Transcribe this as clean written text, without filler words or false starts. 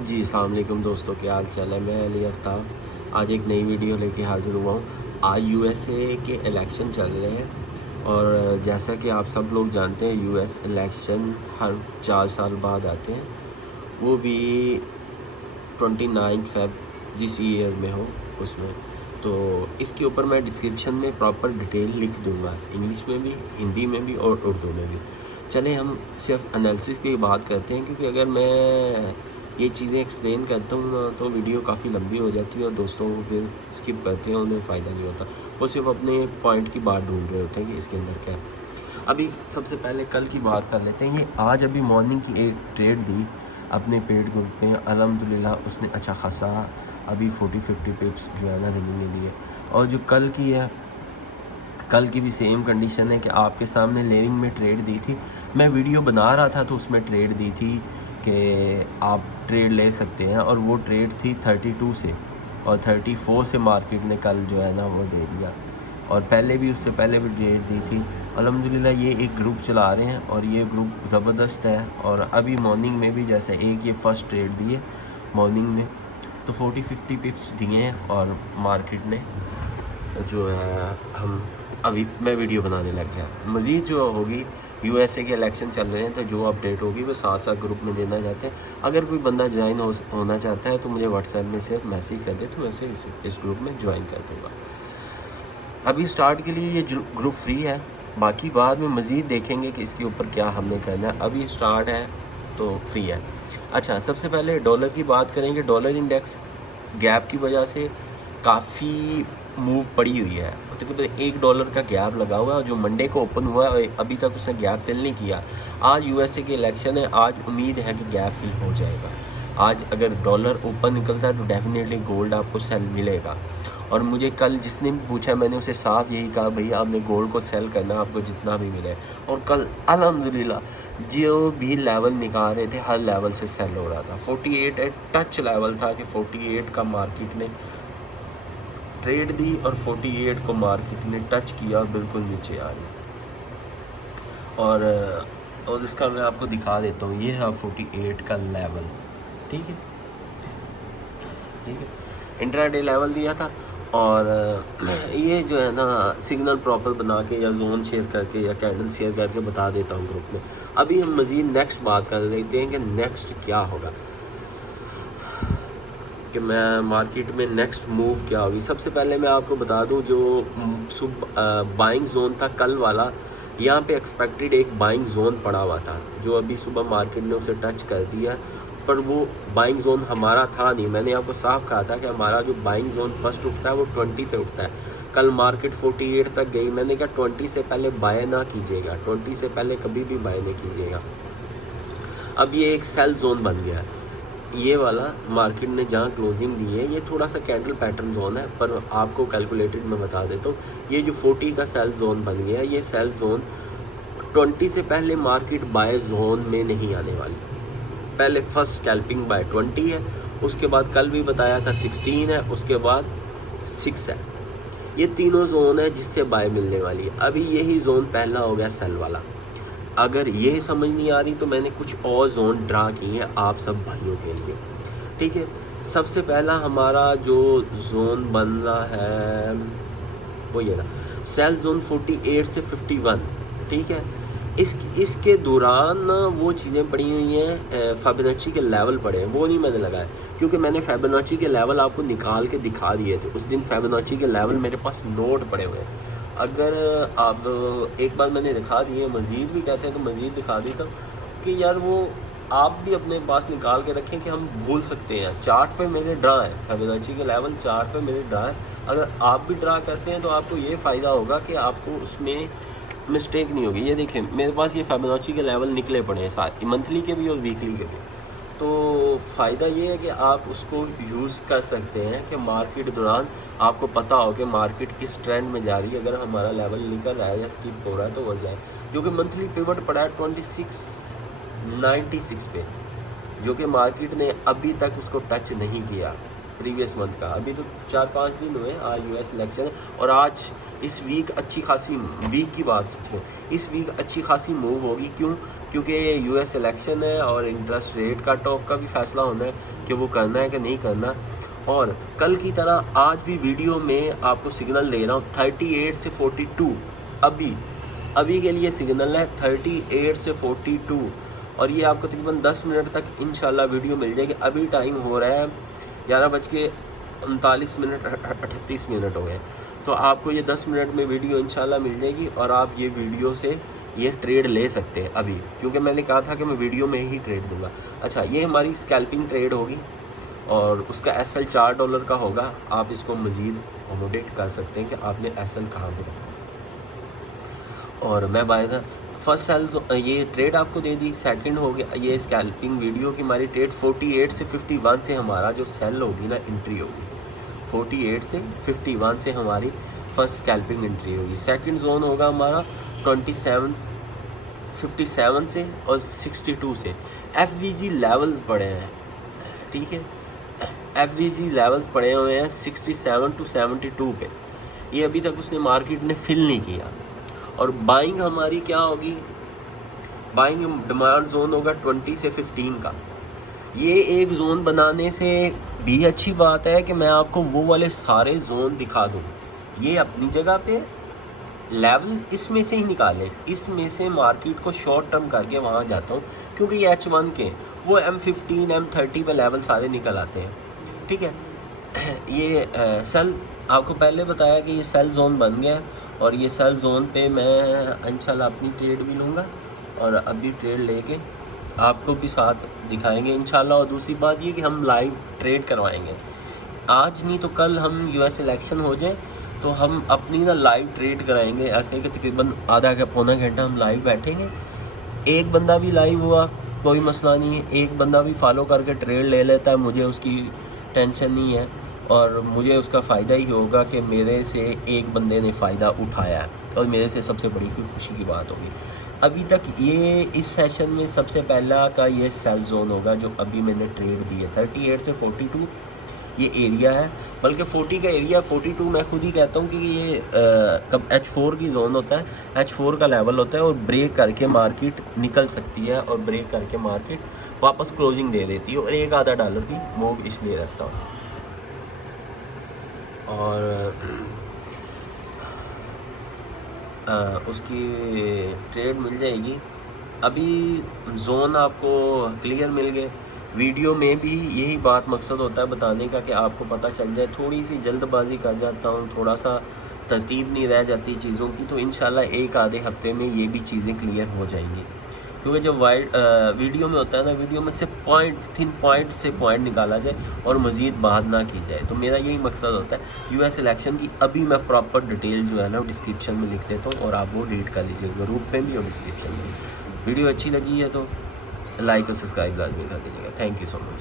जी, अस्सलाम वालेकुम दोस्तों, क्या हाल चाल है। मैं अली आफ्ताब आज एक नई वीडियो लेके हाज़िर हुआ हूँ। आज यूएसए के इलेक्शन चल रहे हैं और जैसा कि आप सब लोग जानते हैं यूएस इलेक्शन हर 4 साल बाद आते हैं, वो भी 29 फ़ेब जिस ईयर में हो उसमें। तो इसके ऊपर मैं डिस्क्रिप्शन में प्रॉपर डिटेल लिख दूँगा, इंग्लिश में भी, हिंदी में भी और उर्दू में भी। चलें हम सिर्फ एनालिसिस की बात करते हैं, क्योंकि अगर मैं ये चीज़ें एक्सप्लेन करता हूँ ना तो वीडियो काफ़ी लंबी हो जाती है और दोस्तों को फिर स्किप करते हैं, उन्हें फ़ायदा नहीं होता। वो सिर्फ अपने पॉइंट की बात ढूंढ रहे होते हैं कि इसके अंदर क्या है। अभी सबसे पहले कल की बात कर लेते हैं। ये आज अभी मॉर्निंग की एक ट्रेड दी अपने पेड ग्रुप में, अल्हम्दुलिल्लाह उसने अच्छा खासा अभी 40-50 पिप्स जो है ना रनिंग दी है। और जो कल की है, कल की भी सेम कंडीशन है कि आपके सामने लेयरिंग में ट्रेड दी थी। मैं वीडियो बना रहा था तो उसमें ट्रेड दी थी कि आप ट्रेड ले सकते हैं, और वो ट्रेड थी 32 से, और 34 से मार्केट ने कल जो है ना वो दे दिया। और पहले भी, उससे पहले भी ट्रेड दी थी। अल्हम्दुलिल्लाह ये एक ग्रुप चला रहे हैं और ये ग्रुप ज़बरदस्त है। और अभी मॉर्निंग में भी जैसे एक ये फ़र्स्ट ट्रेड दी है मॉर्निंग में, तो 40-50 पिप्स दिए हैं और मार्केट ने जो है हम अभी मैं वीडियो बनाने लग गया। मज़ीद जो होगी, यूएसए के इलेक्शन चल रहे हैं तो जो अपडेट होगी वो साथ साथ ग्रुप में देना चाहते हैं। अगर कोई बंदा ज्वाइन होना चाहता है तो मुझे व्हाट्सएप में से मैसेज कर दे, तो मैं उसे इस ग्रुप में ज्वाइन कर दूँगा। अभी स्टार्ट के लिए ये ग्रुप फ्री है, बाकी बाद में मज़ीद देखेंगे कि इसके ऊपर क्या हमने करना है। अभी स्टार्ट है तो फ्री है। अच्छा, सबसे पहले डॉलर की बात करेंगे। डॉलर इंडेक्स गैप की वजह से काफ़ी मूव पड़ी हुई है। तकरीबन $1 का गैप लगा हुआ है जो मंडे को ओपन हुआ है, अभी तक उसने गैप फिल नहीं किया। आज यूएसए के इलेक्शन है, आज उम्मीद है कि गैप फिल हो जाएगा। आज अगर डॉलर ऊपर निकलता है तो डेफिनेटली गोल्ड आपको सेल मिलेगा। और मुझे कल जिसने भी पूछा, मैंने उसे साफ यही कहा, भैया आपने गोल्ड को सेल करना, आपको जितना भी मिले। और कल अल्हम्दुलिल्लाह जो भी लेवल निकाल रहे थे हर लेवल से सेल हो रहा था। 48 एक टच लेवल था कि 48 का मार्केट ने ट्रेड दी और 48 को मार्केट ने टच किया और बिल्कुल नीचे आ रही। और उसका मैं आपको दिखा देता हूँ, ये है 48 का लेवल। ठीक है, ठीक है, इंट्राडे लेवल दिया था। और ये जो है ना सिग्नल प्रॉपर बना के या जोन शेयर करके या कैंडल शेयर करके बता देता हूँ ग्रुप में। अभी हम मज़ीद नेक्स्ट बात कर लेते हैं कि नेक्स्ट क्या होगा, कि मैं मार्केट में नेक्स्ट मूव क्या होगी। सबसे पहले मैं आपको बता दूं, जो बाइंग जोन था कल वाला, यहाँ पे एक्सपेक्टेड एक बाइंग जोन पड़ा हुआ था, जो अभी सुबह मार्केट ने उसे टच कर दिया। पर वो बाइंग जोन हमारा था नहीं। मैंने आपको साफ कहा था कि हमारा जो बाइंग जोन फर्स्ट उठता है वो 20 से उठता है। कल मार्केट 48 तक गई, मैंने कहा 20 से पहले बाय ना कीजिएगा, 20 से पहले कभी भी बाय नहीं कीजिएगा। अब ये एक सेल जोन बन गया है। ये वाला मार्केट ने जहाँ क्लोजिंग दी है, ये थोड़ा सा कैंडल पैटर्न जोन है, पर आपको कैलकुलेटेड मैं बता देता हूँ। ये जो 40 का सेल जोन बन गया, ये सेल जोन 20 से पहले मार्केट बाय जोन में नहीं आने वाली। पहले फर्स्ट स्कैल्पिंग बाय 20 है, उसके बाद कल भी बताया था 16 है, उसके बाद 6 है। ये तीनों जोन है जिससे बाय मिलने वाली है। अभी यही जोन पहला हो गया सेल वाला। अगर ये समझ नहीं आ रही तो मैंने कुछ और जोन ड्रा किए हैं आप सब भाइयों के लिए। ठीक है, सबसे पहला हमारा जो जोन बन रहा है वो ये रहा, सेल जोन 48 से 51। ठीक है, इसके दौरान वो चीज़ें पड़ी हुई हैं, फिबोनाची के लेवल पड़े हैं, वो नहीं मैंने लगाए, क्योंकि मैंने फिबोनाची के लेवल आपको निकाल के दिखा दिए थे उस दिन। फिबोनाची के लेवल मेरे पास नोट पड़े हुए हैं। अगर आप एक बार मैंने दिखा दिए, मज़ीद भी कहते हैं तो मज़ीद दिखा देता हूँ कि यार वो आप भी अपने पास निकाल के रखें कि हम भूल सकते हैं। चार्ट पे मेरे ड्रा है, फिबोनाची के लेवल चार्ट पे मेरे ड्रा है। अगर आप भी ड्रा करते हैं तो आपको ये फ़ायदा होगा कि आपको उसमें मिस्टेक नहीं होगी। ये देखें मेरे पास ये फिबोनाची के लेवल निकले पड़े हैं सारे, मंथली के भी और वीकली के भी। तो फ़ायदा ये है कि आप उसको यूज़ कर सकते हैं कि मार्केट दौरान आपको पता हो कि मार्केट किस ट्रेंड में जा रही है। अगर हमारा लेवल निकल रहा है या स्किप हो रहा है तो वो जाए। जो कि मंथली पिवट पड़ा है 2696 पे, जो कि मार्केट ने अभी तक उसको टच नहीं किया प्रीवियस मंथ का। अभी तो 4-5 दिन हुए, आज यूएस इलेक्शन है और आज इस वीक अच्छी खासी, वीक की बात सच में, इस वीक अच्छी खासी मूव होगी। क्यों? क्योंकि यूएस इलेक्शन है और इंटरेस्ट रेट कट ऑफ का भी फैसला होना है कि वो करना है कि नहीं करना। और कल की तरह आज भी वीडियो में आपको सिग्नल दे रहा हूँ 38 से 42 अभी के लिए सिग्नल है 38 से 42, और ये आपको तकरीबन 10 मिनट तक इंशाल्लाह वीडियो मिल जाएगी। अभी टाइम हो रहा है 11:39 38 मिनट हो गए, तो आपको ये 10 मिनट में वीडियो इंशाल्लाह मिल जाएगी और आप ये वीडियो से ये ट्रेड ले सकते हैं अभी, क्योंकि मैंने कहा था कि मैं वीडियो में ही ट्रेड दूंगा। अच्छा, ये हमारी स्कैल्पिंग ट्रेड होगी और उसका SL $4 का होगा। आप इसको मज़ीद अकोमोडेट कर सकते हैं कि आपने SL कहाँ पर रखा। और मैं बाय द फर्स्ट सेल ये ट्रेड आपको दे दी। सेकंड हो गया ये स्कैल्पिंग वीडियो की हमारी ट्रेड 48 से 51 से हमारा जो सेल होगी ना एंट्री होगी, 48 से 51 से हमारी फर्स्ट स्कैल्पिंग एंट्री होगी। सेकंड जोन होगा हमारा 57 से और 62 से। FVG लेवल्स पड़े हैं, ठीक है, FVG लेवल्स पड़े हुए हैं 67 to 72 पे। ये अभी तक उसने मार्केट ने फिल नहीं किया। और बाइंग हमारी क्या होगी, बाइंग डिमांड जोन होगा 20 से 15 का। ये एक जोन बनाने से भी अच्छी बात है कि मैं आपको वो वाले सारे जोन दिखा दूँ। ये अपनी जगह पे लेवल इसमें से ही निकालें, इसमें से मार्केट को शॉर्ट टर्म करके वहाँ जाता हूँ, क्योंकि ये H1 के वो M15 M30 पे लेवल सारे निकल आते हैं, ठीक है। ये सेल आपको पहले बताया कि ये सेल जोन बन गया और ये सेल जोन पे मैं इंशाल्लाह अपनी ट्रेड भी लूँगा और अभी ट्रेड लेके आपको भी साथ दिखाएंगे इंशाल्लाह। और दूसरी बात ये कि हम लाइव ट्रेड करवाएंगे, आज नहीं तो कल हम US इलेक्शन हो जाए तो हम अपनी ना लाइव ट्रेड कराएंगे, ऐसे कि तकरीबन आधा का पौना घंटा हम लाइव बैठेंगे। एक बंदा भी लाइव हुआ कोई मसला नहीं है, एक बंदा भी फॉलो करके ट्रेड ले लेता है, मुझे उसकी टेंशन नहीं है और मुझे उसका फ़ायदा ही होगा कि मेरे से एक बंदे ने फ़ायदा उठाया है और मेरे से सबसे बड़ी खुशी की बात होगी। अभी तक ये इस सेशन में सबसे पहला का ये सेल जोन होगा जो अभी मैंने ट्रेड दी है 38 से 42 ये एरिया है, बल्कि 40 का एरिया 42 मैं खुद ही कहता हूँ कि ये कब H4 की जोन होता है, H4 का लेवल होता है और ब्रेक करके मार्केट निकल सकती है और ब्रेक करके मार्केट वापस क्लोजिंग दे देती है और $1-आधा की मूव इसलिए रखता हूँ। और उसकी ट्रेड मिल जाएगी। अभी जोन आपको क्लियर मिल गए। वीडियो में भी यही बात मकसद होता है बताने का कि आपको पता चल जाए। थोड़ी सी जल्दबाजी कर जाता हूँ, थोड़ा सा तरतीब नहीं रह जाती चीज़ों की, तो इंशाल्लाह 1-आधे हफ्ते में ये भी चीज़ें क्लियर हो जाएंगी। क्योंकि जब वीडियो में होता है ना, वीडियो में सिर्फ पॉइंट से पॉइंट निकाला जाए और मज़ीद बात ना की जाए, तो मेरा यही मकसद होता है। US इलेक्शन की अभी मैं प्रॉपर डिटेल जो है ना डिस्क्रिप्शन में लिख देता हूँ और आप वो रीड कर लीजिए ग्रुप में भी और डिस्क्रिप्शन में। वीडियो अच्छी लगी है तो लाइक और सब्सक्राइब लाजमी कर दीजिएगा। Thank you so much.